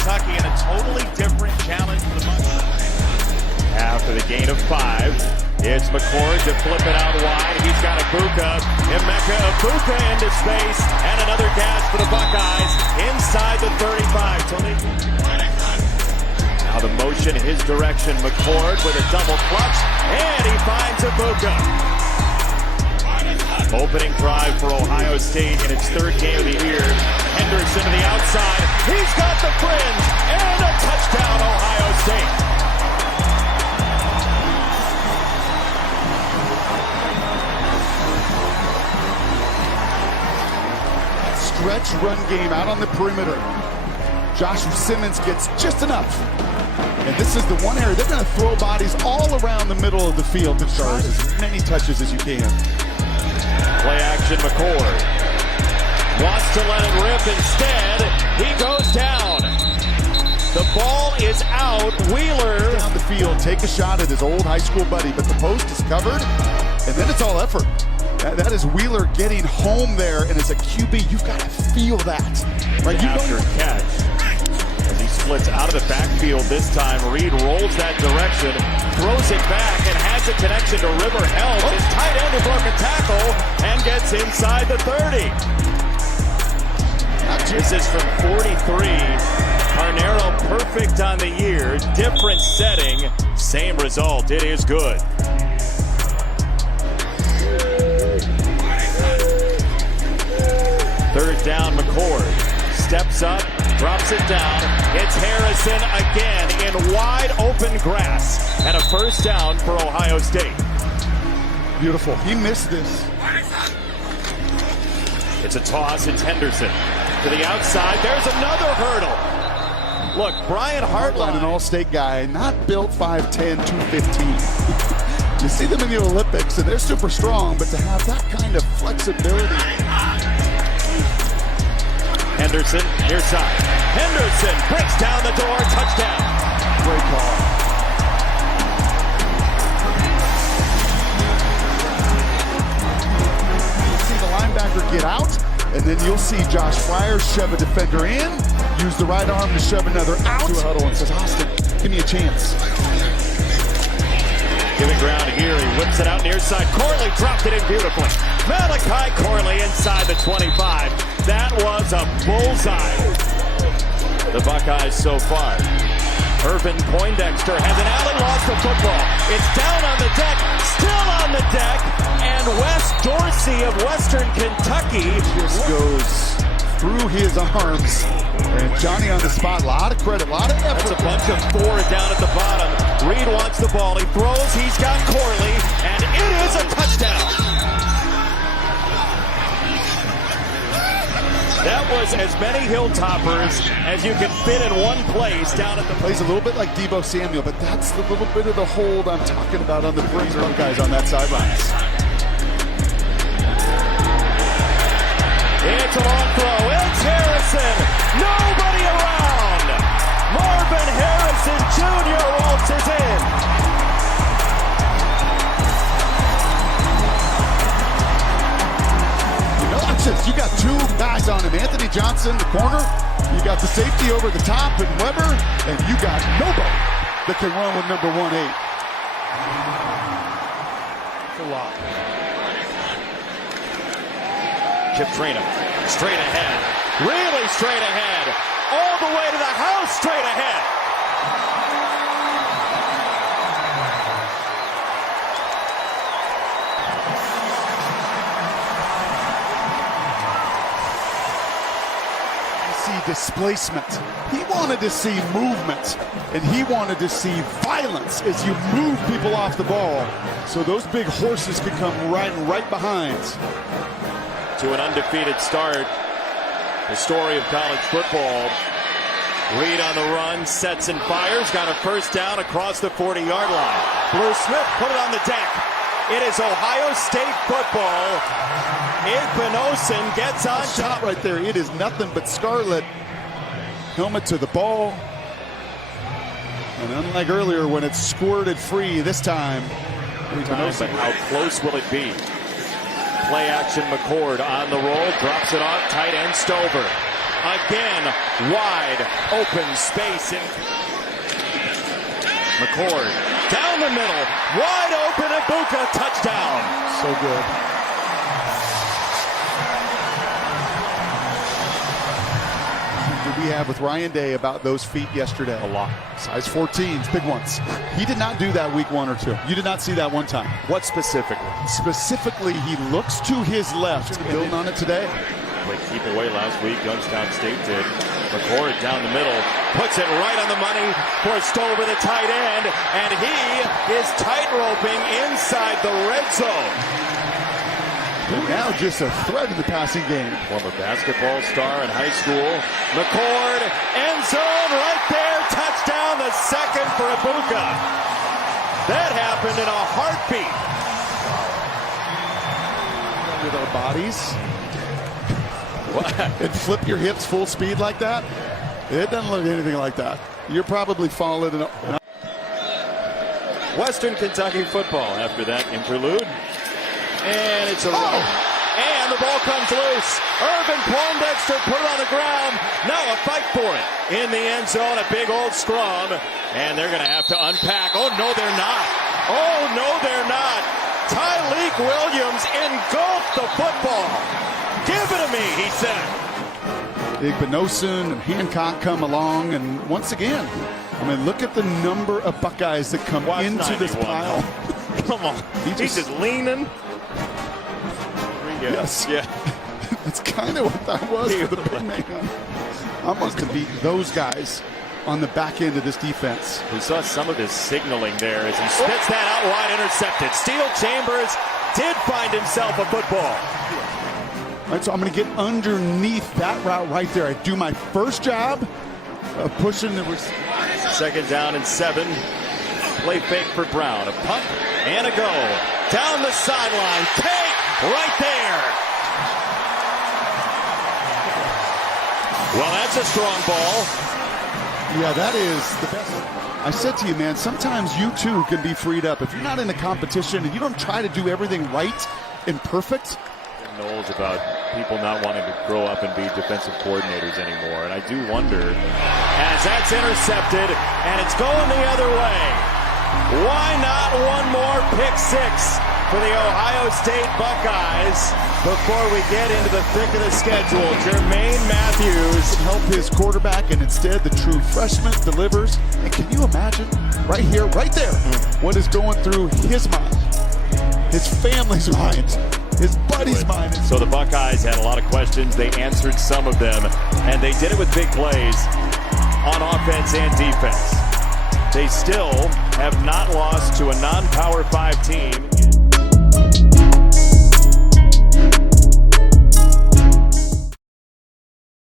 Kentucky in a totally different challenge for the Buckeyes. After the gain of 5, it's McCord to flip it out wide. He's got Ibuka. Ibuka into space, and another gas for the Buckeyes inside the 35. Now the motion his direction. McCord with a double clutch, and he finds Ibuka. Opening drive for Ohio State in its 3rd game of the year. Henderson to the outside. He's got the fringe, and a touchdown, Ohio State. Stretch run game out on the perimeter. Joshua Simmons gets just enough. And this is the one area they're going to throw bodies all around the middle of the field to charge as many touches as you can. Play action, McCord. Wants to let it rip. Instead, he goes down. The ball is out. Wheeler. Down the field, take a shot at his old high school buddy, but the post is covered, and then it's all effort. That is Wheeler getting home there, and as a QB, you've got to feel that. Right? After catch. As he splits out of the backfield this time, Reed rolls that direction, throws it back, and has a connection to River Helm. His tight end who broke a tackle and gets inside the 30. This is from 43. Carnero perfect on the year. Different setting, same result. It is good. Third down, McCord steps up, drops it down. It's Harrison again in wide open grass, and a first down for Ohio State. Beautiful. He missed this. It's a toss. It's Henderson to the outside. There's another hurdle. Look, Brian Hartline, an all-state guy, not built 5'10", 215. You see them in the Olympics, and they're super strong, but to have that kind of flexibility. Henderson, near side. Henderson breaks down the door, touchdown. Great call. You'll see the linebacker get out, and then you'll see Josh Fryer shove a defender in, use the right arm to shove another out to a huddle and says, Austin, give me a chance. Giving ground here, he whips it out near side. Corley dropped it in beautifully. Malachi Corley inside the 25. That was a bullseye. The Buckeyes so far. Irvin Poindexter has an alley, lost the football. It's down on the deck, still on the deck, and Wes Dorsey of Western Kentucky just goes through his arms. And Johnny on the spot, a lot of credit, a lot of effort. That's a bunch of 4 down at the bottom. Reed wants the ball, he throws, he's got Corley, and it is a touchdown. That was as many Hilltoppers as you can fit in one place down at the... Plays a little bit like Deebo Samuel, but that's the little bit of the hold I'm talking about on the perimeter guys on that sideline. It's a long throw. It's Harrison. Nobody around. Marvin Harrison Jr. waltzes in. You got 2 guys on him. Anthony Johnson, the corner. You got the safety over the top and Weber, and you got nobody that can run with number 1-8. It's a lot. Chip Traynham, straight ahead. Really straight ahead. All the way to the house, straight ahead. Displacement. He wanted to see movement, and he wanted to see violence as you move people off the ball, so those big horses could come riding right behind. To an undefeated start, the story of college football. Reed on the run, sets and fires, got a first down across the 40-yard line. Blue Smith put it on the deck. It is Ohio State football. Igbenogson gets on top. Right there, it is nothing but scarlet. Helmet to the ball. And unlike earlier when it squirted free, this time. But how close will it be? Play action, McCord on the roll, drops it off, tight end Stover. Again, wide open space. McCord down the middle, wide open, Ibuka, touchdown. So good. What did we have with Ryan Day about those feet yesterday? A lot. Size 14s, big ones. He did not do that week 1 or 2. You did not see that one time. What specifically? Specifically, he looks to his left. Building on it today. Like keep away last week, Youngstown State did. McCord down the middle, puts it right on the money for Stover, the tight end, and he is tight-roping inside the red zone. Now just a threat in the passing game. Former basketball star in high school. McCord, end zone, right there, touchdown, the second for Ibuka. That happened in a heartbeat. With our bodies. And flip your hips full speed like that? It doesn't look anything like that. You're probably falling in a... Western Kentucky football after that interlude. And it's a run. And the ball comes loose. Irvin Poindexter put it on the ground. Now a fight for it. In the end zone, a big old scrum. And they're going to have to unpack. Oh, no, they're not. Oh, no, they're not. Tyleek Williams engulfed the football. Give it to me, he said. Igbinosun and Hancock come along, and once again, I mean, look at the number of Buckeyes that come into this pile. Come on, he's just leaning. Yes, yeah. That's kind of what that was for the big man. Almost to beat those guys on the back end of this defense. We saw some of his signaling there as he spits that out wide, intercepted. Steel Chambers did find himself a football. All right, so I'm going to get underneath that route right there. I do my first job of pushing the receiver. Second down and 7. Play fake for Brown. A punt and a go. Down the sideline. Take right there. Well, that's a strong ball. Yeah, that is the best. I said to you, man, sometimes you too can be freed up. If you're not in a competition and you don't try to do everything right and perfect. Knowles about people not wanting to grow up and be defensive coordinators anymore. And I do wonder, as that's intercepted, and it's going the other way. Why not one more pick 6 for the Ohio State Buckeyes before we get into the thick of the schedule? Jermaine Matthews help his quarterback, and instead the true freshman delivers. And can you imagine right here, right there, what is going through his mind, his family's mind, his buddy's mind? So the Buckeyes had a lot of questions. They answered some of them, and they did it with big plays on offense and defense. They still have not lost to a non-Power 5 team.